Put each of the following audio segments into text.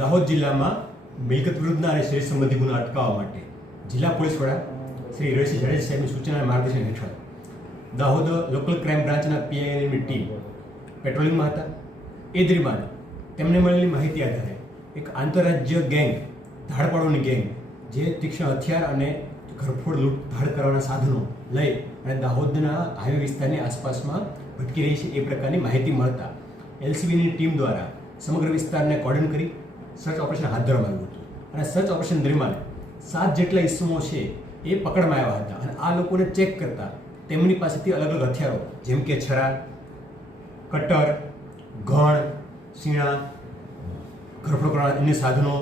દાહોદ જિલ્લામાં મિલકત વિરુદ્ધના અને શેર સંબંધી ગુના અટકાવવા માટે જિલ્લા પોલીસ વડા શ્રી રવિસિંહ જાડેજા સાહેબની સૂચના અને માર્ગદર્શન હેઠળ દાહોદ લોકલ ક્રાઇમ બ્રાન્ચના પીઆઈની ટીમ પેટ્રોલિંગમાં હતા. એ દરમિયાન તેમને મળેલી માહિતી આધારે એક આંતરરાજ્ય ગેંગ, ધાડપાડોની ગેંગ, જે તીક્ષ્ણ હથિયાર અને ઘરફોડ લૂંટ ધાડ કરવાના સાધનો લઈ અને દાહોદના હાઈવે વિસ્તારની આસપાસમાં ભટકી રહી છે એ પ્રકારની માહિતી મળતા એલસીબીની ટીમ દ્વારા સમગ્ર વિસ્તારને કોર્ડન કરી સર્ચ ઓપરેશન હાથ ધરવામાં આવ્યું હતું. અને સર્ચ ઓપરેશન દરમિયાન 7 જેટલા ઇસમો છે એ પકડવામાં આવ્યા હતા. અને આ લોકોને ચેક કરતા તેમની પાસેથી અલગ અલગ હથિયારો જેમ કે છરા, કટર, ઘણ, સીણા, ઘરફોડ કરવાના અન્ય સાધનો,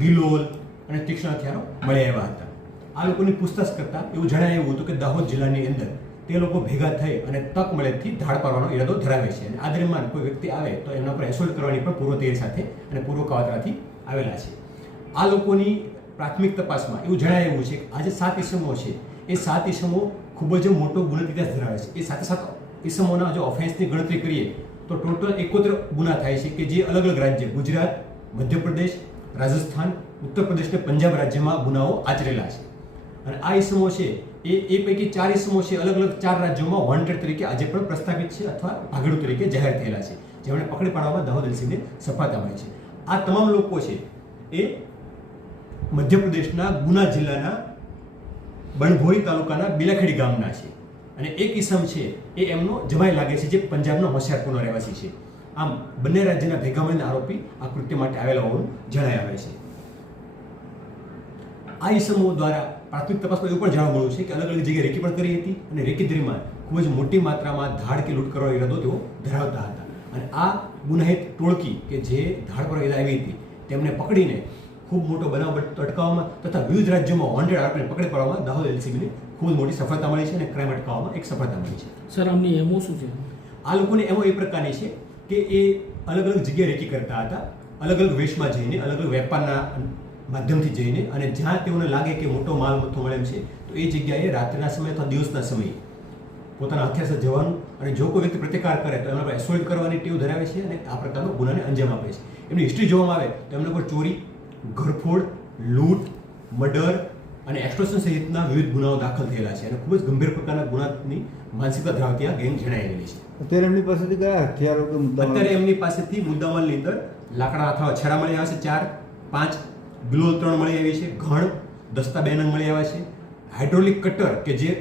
ગિલોલ અને તીક્ષ્ણ હથિયારો મળી આવ્યા હતા. આ લોકોની પૂછતાછ કરતા એવું જણાવ્યું હતું કે દાહોદ જિલ્લાની અંદર તે લોકો ભેગા થઈ અને તક મળેથી ધાડ પાડવાનો ઈરાદો ધરાવે છે. અને આ દરમિયાન કોઈ વ્યક્તિ આવે તો એમના પર એસોલ્ટ કરવાની પણ પૂર્વ તૈયારી સાથે અને પૂર્વ કાવતરાથી આવેલા છે. આ લોકોની પ્રાથમિક તપાસમાં એવું જણાવ્યું છે કે આ જે 7 ઇસમો છે એ 7 ઇસમો ખૂબ જ મોટો ગુનાહિત ઇતિહાસ ધરાવે છે. એ સાથે સાથે ઇસમોના જો ઓફેન્સની ગણતરી કરીએ તો ટોટલ 71 ગુના થાય છે કે જે અલગ અલગ રાજ્ય ગુજરાત, મધ્યપ્રદેશ, રાજસ્થાન, ઉત્તર પ્રદેશ અને પંજાબ રાજ્યમાં ગુનાઓ આચરેલા છે. અને આ ઇસમો છે એ પૈકી 4 ઇસમો છે અલગ અલગ 4 રાજ્યોમાં વોન્ટેડ તરીકે આજે પણ પ્રસ્થાપિત છે અથવા ભાગડુ તરીકે જાહેર થયેલા છે, જેમણે પકડી પાડવામાં દાહોદ એલસીબીને સફળતા મળી છે. આ તમામ લોકો છે એ મધ્યપ્રદેશના ગુના જિલ્લાના બણભોઈ તાલુકાના બિલાખેડી ગામના છે. અને એક ઇસમ છે એ એમનો જમાઈ લાગે છે જે પંજાબનો હોશિયારપુરનો રહેવાસી છે. આમ બંને રાજ્યના ભેગા મળીને આરોપી આ કૃત્ય માટે આવેલા હોવાનું જણાય આવે છે. આ ઇસમો દ્વારા પ્રાથમિક તપાસમાં એવું પણ જાણવા મળ્યું છે કે અલગ અલગ જગ્યાએ રેકી પણ કરી હતી અને રેકી દરમિયાન ખૂબ જ મોટી માત્રામાં ધાડ કે લૂંટ કરવાનો ઈરાદો તેઓ ધરાવતા હતા. અને આ ગુનાહિત ટોળકી કે જે ધાડ પર ઈરાદા આવી હતી તેમને પકડીને ખૂબ મોટો બનાવ અટકાવવામાં તથા વિવિધ રાજ્યોમાં વોન્ટેડ આરોપીને પકડી પાડવામાં દાહોદ એલસીબીને ખૂબ મોટી સફળતા મળી છે અને ક્રાઇમ અટકાવવામાં એક સફળતા મળી છે. સર, આમની એમો શું છે? આ લોકોની એમો એ પ્રકારની છે કે એ અલગ અલગ જગ્યાએ રેકી કરતા હતા, અલગ અલગ વેશમાં જઈને, અલગ અલગ વેપારના માધ્યમથી જઈને, અને જ્યાં તેઓને લાગે કે મોટો માલ મથ્થો મળે છે તો એ જગ્યાએ રાત્રિના સમયે અથવા દિવસના સમયે પોતાના હથિયાર સાથે જવાનું અને જો કોઈ વ્યક્તિ પ્રતિકાર કરે તો એમના પર એસોલ્ટ કરવાની ટેવ ધરાવે છે અને આ પ્રકારનો ગુનાને અંજામ આપે છે. એમની હિસ્ટ્રી જોવામાં આવે તો એમના પર ચોરી, ઘરફોડ, લૂંટ, મર્ડર અને એક્સટોર્શન સહિતના વિવિધ ગુનાઓ દાખલ થયેલા છે અને ખૂબ જ ગંભીર પ્રકારના ગુનાની માનસિકતા ધરાવતી આ ગેંગ જણાયેલી છે. અત્યારે એમની પાસેથી કયા હથિયારો કે મુદ્દામાલ? અત્યારે એમની પાસેથી મુદ્દામાલની અંદર લાકડા અથવા છરા મળી આવ્યા છે 4, 5, ગ્લોલ 3 મળી આવી છે, ઘણ, દસ્તા 2 નંગ મળી આવ્યા છે, હાઇડ્રોલિક કટર કે જે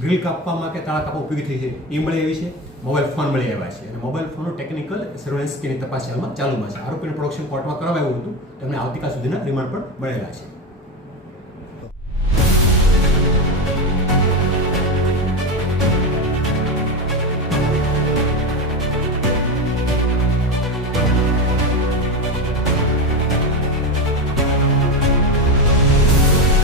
ગ્રીલ કાપવામાં કે તાળા કાપવા ઉપયોગી થઈ છે એ મળી આવી છે, મોબાઈલ ફોન મળી આવ્યા છે. અને મોબાઈલ ફોનનો ટેકનિકલ સર્વેલન્સ કેની તપાસ હાલમાં ચાલુમાં છે. આરોપીનું પ્રોડક્શન કોર્ટમાં કરાવાયું હતું, તેમને આવતીકાલ સુધીના રિમાન્ડ પણ મળેલા છે.